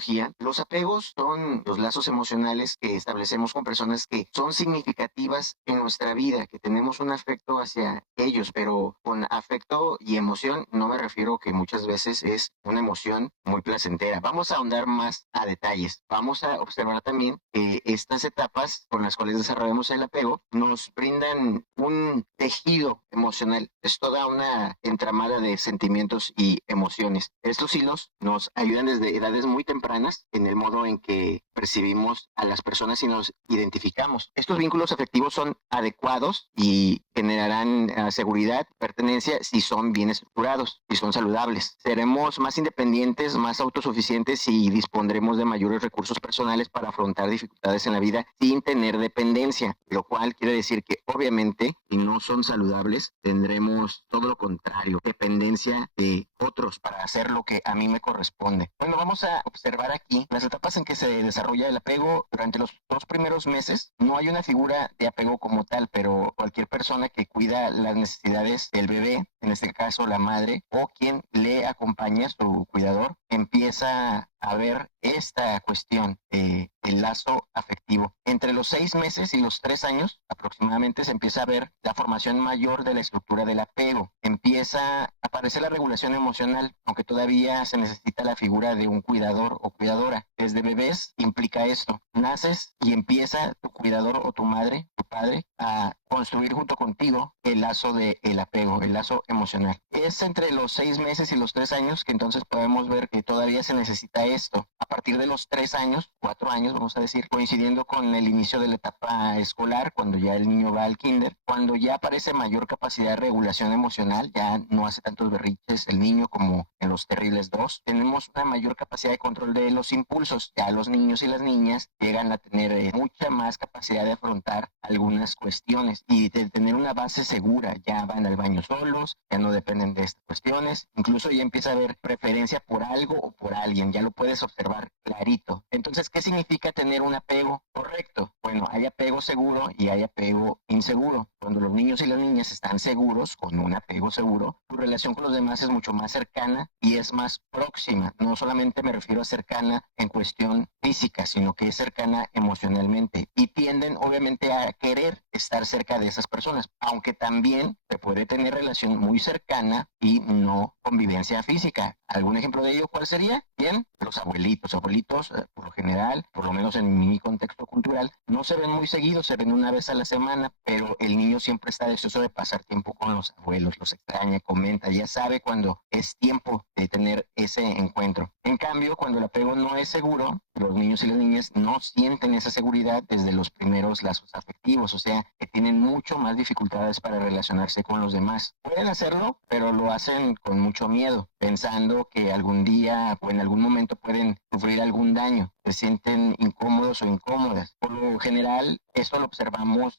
psicología, los apegos son los lazos emocionales que establecemos con personas que son significativas en nuestra vida, que tenemos un afecto hacia ellos, pero con afecto y emoción no me refiero que muchas veces es una emoción muy placentera. Vamos a ahondar más a detalles. Vamos a observar también que estas etapas con las cuales desarrollamos el apego nos brindan un tejido emocional. Es toda una entramada de sentimientos y emociones. Estos hilos nos ayudan desde edades muy tempranas en el modo en que percibimos a las personas y nos identificamos. Estos vínculos afectivos son adecuados y generarán seguridad, pertenencia si son bien estructurados, si son saludables. Seremos más independientes, más autosuficientes y dispondremos de mayores recursos personales para afrontar dificultades en la vida sin tener dependencia, lo cual quiere decir que obviamente si no son saludables tendremos todo lo contrario, dependencia de otros para hacer lo que a mí me corresponde. Bueno, vamos a observar aquí las etapas en que se desarrolla el apego. Durante los 2 primeros meses no hay una figura de apego como tal, pero cualquier persona que cuida las necesidades del bebé, en este caso la madre, o quien le acompaña, su cuidador, empieza a ver esta cuestión el lazo afectivo. Entre los 6 meses y los 3 años aproximadamente se empieza a ver la formación mayor de la estructura del apego. Empieza a aparecer la regulación emocional, aunque todavía se necesita la figura de un cuidador o cuidadora. Desde bebés implica esto. Naces y empieza tu cuidador o tu madre, tu padre, a construir junto contigo el lazo del apego, el lazo emocional. Es entre los 6 meses y los 3 años que entonces podemos ver que todavía se necesita esto. A partir de los 3 años, 4 años, vamos a decir, coincidiendo con el inicio de la etapa escolar, cuando ya el niño va al kinder, cuando ya aparece mayor capacidad de regulación emocional, ya no hace tantos berrinches el niño como en los terribles dos, tenemos una mayor capacidad de control de los impulsos. Ya los niños y las niñas llegan a tener mucha más capacidad de afrontar algunas cuestiones y de tener una base segura. Ya van al baño solos, ya no dependen de estas cuestiones, incluso ya empieza a haber preferencia por algo o por alguien, ya lo puedes observar clarito. Entonces, ¿qué significa tener un apego correcto? Bueno, hay apego seguro y hay apego inseguro. Cuando los niños y las niñas están seguros, con un apego seguro, su relación con los demás es mucho más cercana y es más próxima. No solamente me refiero a cercana en cuestión física, sino que es cercana emocionalmente y tienden obviamente a querer estar cerca de esas personas, aunque también se puede tener relación muy cercana y no convivencia física. ¿Algún ejemplo de ello cuál sería? Bien, los abuelitos. Abuelitos, por lo general, por lo menos en mi contexto cultural, no se ven muy seguidos, se ven una vez a la semana, pero el niño siempre está deseoso de pasar tiempo con los abuelos, los extraña, comenta, ya sabe cuando es tiempo de tener ese encuentro. En cambio, cuando el apego no es seguro, los niños y las niñas no sienten esa seguridad desde los primeros lazos afectivos, o sea, que tienen mucho más dificultades para relacionarse con los demás. Pueden hacerlo, pero lo hacen con mucho miedo, pensando que algún día o en algún momento pueden sufrir algún daño, se sienten incómodos o incómodas. Por lo general, esto lo observamos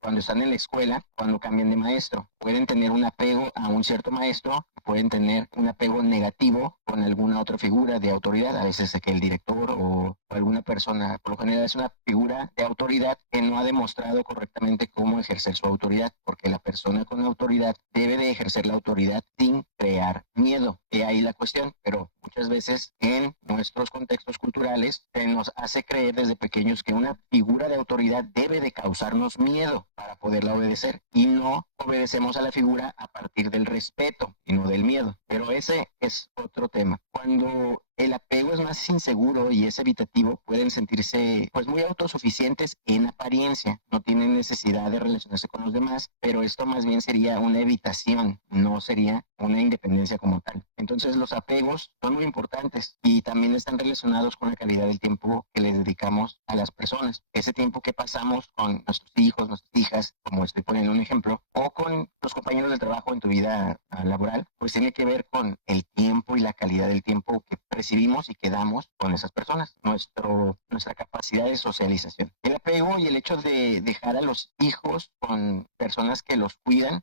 cuando están en la escuela, cuando cambian de maestro. Pueden tener un apego a un cierto maestro, pueden tener un apego negativo con alguna otra figura de autoridad, a veces de que el director o alguna persona, por lo general es una figura de autoridad que no ha demostrado correctamente cómo ejercer su autoridad, porque la persona con autoridad debe de ejercer la autoridad sin crear miedo. Y ahí la cuestión, pero muchas veces en nuestros contextos culturales se nos hace creer desde pequeños que una figura de autoridad debe de causarnos miedo para poderla obedecer y no obedecemos a la figura a partir del respeto y no del miedo. Pero ese es otro tema. Cuando el apego es más inseguro y es evitativo, pueden sentirse pues muy autosuficientes en apariencia, no tienen necesidad de relacionarse con los demás, pero esto más bien sería una evitación, no sería una independencia como tal. Entonces los apegos son muy importantes y también están relacionados con la calidad del tiempo que les dedicamos a las personas. Ese tiempo que pasamos con nuestros hijos, nuestras hijas, como estoy poniendo un ejemplo, o con los compañeros de trabajo en tu vida laboral, pues tiene que ver con el tiempo y la calidad del tiempo que recibimos y que damos con esas personas, nuestra capacidad de socialización. El apego y el hecho de dejar a los hijos con personas que los cuidan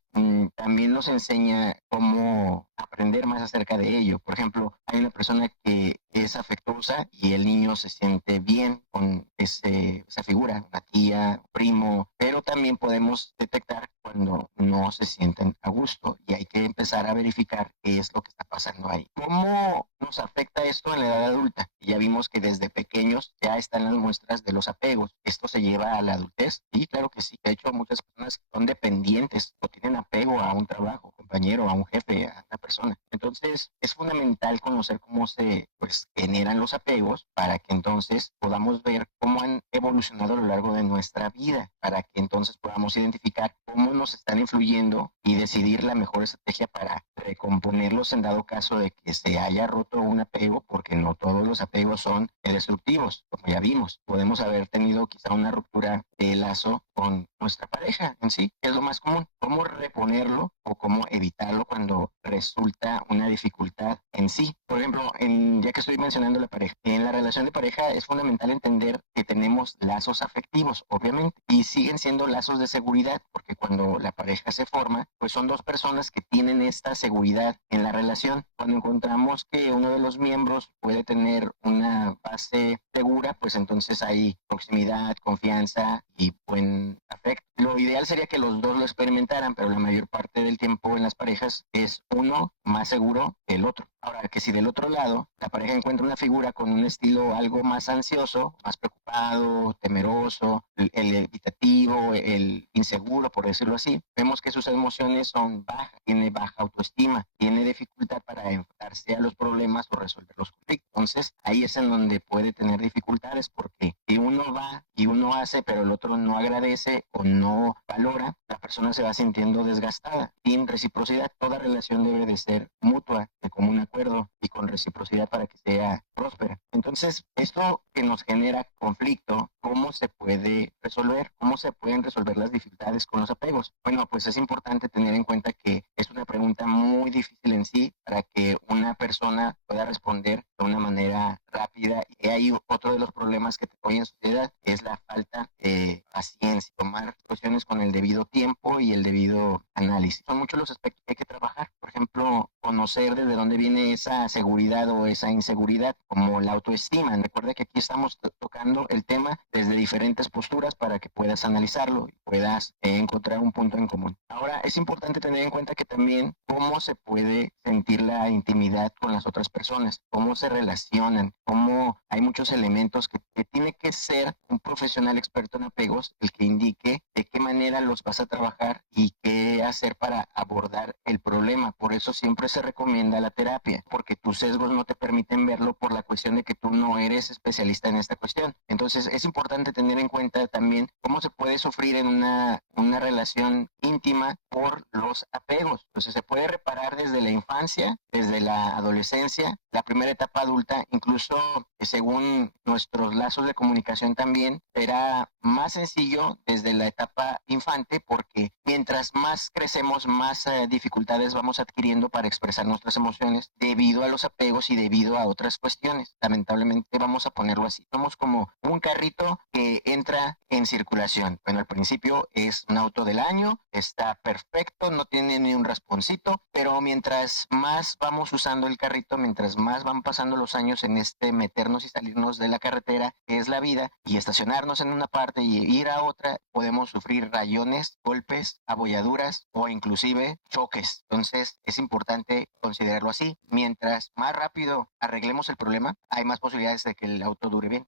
también nos enseña cómo aprender más acerca de ello. Por ejemplo, hay una persona que es afectuosa y el niño se siente bien con esa figura, una tía, primo, pero también podemos detectar cuando no se sienten a gusto y hay que empezar a verificar qué es lo que está pasando ahí. ¿Cómo nos afecta esto en la edad adulta? Y ya vimos que desde pequeños ya están las muestras de los apegos. ¿Esto se lleva a la adultez? Sí, claro que sí. De hecho, muchas personas son dependientes o tienen apego a un trabajo, compañero, a un jefe, a una persona. Entonces, es fundamental conocer cómo se generan los apegos para que entonces podamos ver cómo han evolucionado a lo largo de nuestra vida, para que entonces podamos identificar cómo nos están influyendo y decidir la mejor estrategia para recomponerlos en dado caso de que se haya roto un apego, porque no todos los apegos son destructivos, como ya vimos. Podemos haber tenido quizá una ruptura de lazo con nuestra pareja en sí, que es lo más común. ¿Cómo reponerlo o cómo evitarlo cuando resulta una dificultad en sí? Por ejemplo, ya que estoy mencionando la pareja, en la relación de pareja es fundamental entender que tenemos lazos afectivos, obviamente, y siguen siendo lazos de seguridad, porque cuando la pareja se forma, pues son dos personas que tienen esta seguridad en la relación. Cuando encontramos que uno de los miembros puede tener una base segura, pues entonces hay proximidad, confianza y buen afecto. Lo ideal sería que los dos lo experimentaran, pero la mayor parte del tiempo en las parejas es uno más seguro que el otro. Ahora, que si del otro lado la pareja encuentra una figura con un estilo algo más ansioso, más preocupado, temeroso, el evitativo, el inseguro, por decirlo así, vemos que sus emociones son bajas, tiene baja autoestima, tiene dificultad para enfrentarse a los problemas o resolver los conflictos. Entonces, ahí es en donde puede tener dificultades, porque si uno va y uno hace, pero el otro no agradece o no valora, la persona se va sintiendo desgastada. Sin reciprocidad, toda relación debe de ser mutua, de común acuerdo y con reciprocidad para que sea próspera. Entonces, esto que nos genera conflicto, ¿cómo se puede resolver? ¿Cómo se pueden resolver las dificultades con los apegos? Bueno, pues es importante tener en cuenta que es una pregunta muy difícil en sí para que una persona pueda responder de una manera rápida. Y hay otro de los problemas que hoy en sociedad es la falta de paciencia, tomar cuestiones con el debido tiempo y el debido análisis. Son muchos los aspectos que hay que trabajar. Por ejemplo, conocer desde dónde viene esa seguridad o esa inseguridad, como la autoestima. Recuerda que aquí estamos tocando el tema desde diferentes posturas para que puedas analizarlo y puedas encontrar un punto en común. Ahora, es importante tener en cuenta que también cómo se puede sentir la intimidad con las otras personas, cómo se relacionan, cómo hay muchos elementos que tiene que ser un profesional experto en apegos el que indique de qué manera los vas a trabajar y qué hacer para abordar el problema. Por eso siempre se recomienda la terapia, porque tus sesgos no te permiten verlo por la cuestión de que tú no eres especialista en esta cuestión. Entonces es importante tener en cuenta también cómo se puede sufrir en una relación íntima por los apegos. Entonces se puede reparar desde la infancia, desde la adolescencia, la primera etapa adulta, incluso según nuestros lazos de comunicación también, será más sencillo desde la etapa infante, porque mientras más crecemos, más dificultades vamos adquiriendo para expresar nuestras emociones debido a los apegos y debido a otras cuestiones. Lamentablemente vamos a ponerlo así. Somos como un carrito que entra en circulación. Bueno, al principio es un auto del año, está perfecto, no tiene ni un rasponcito, pero mientras más vamos usando el carrito, mientras más van pasando los años en este meternos y salirnos de la carretera, que es la vida, y estacionarnos en una parte y ir a otra, podemos sufrir rayones, golpes, abolladuras o inclusive choques. Entonces es importante considerarlo así. Mientras más rápido arreglemos el problema, hay más posibilidades de que el auto dure bien.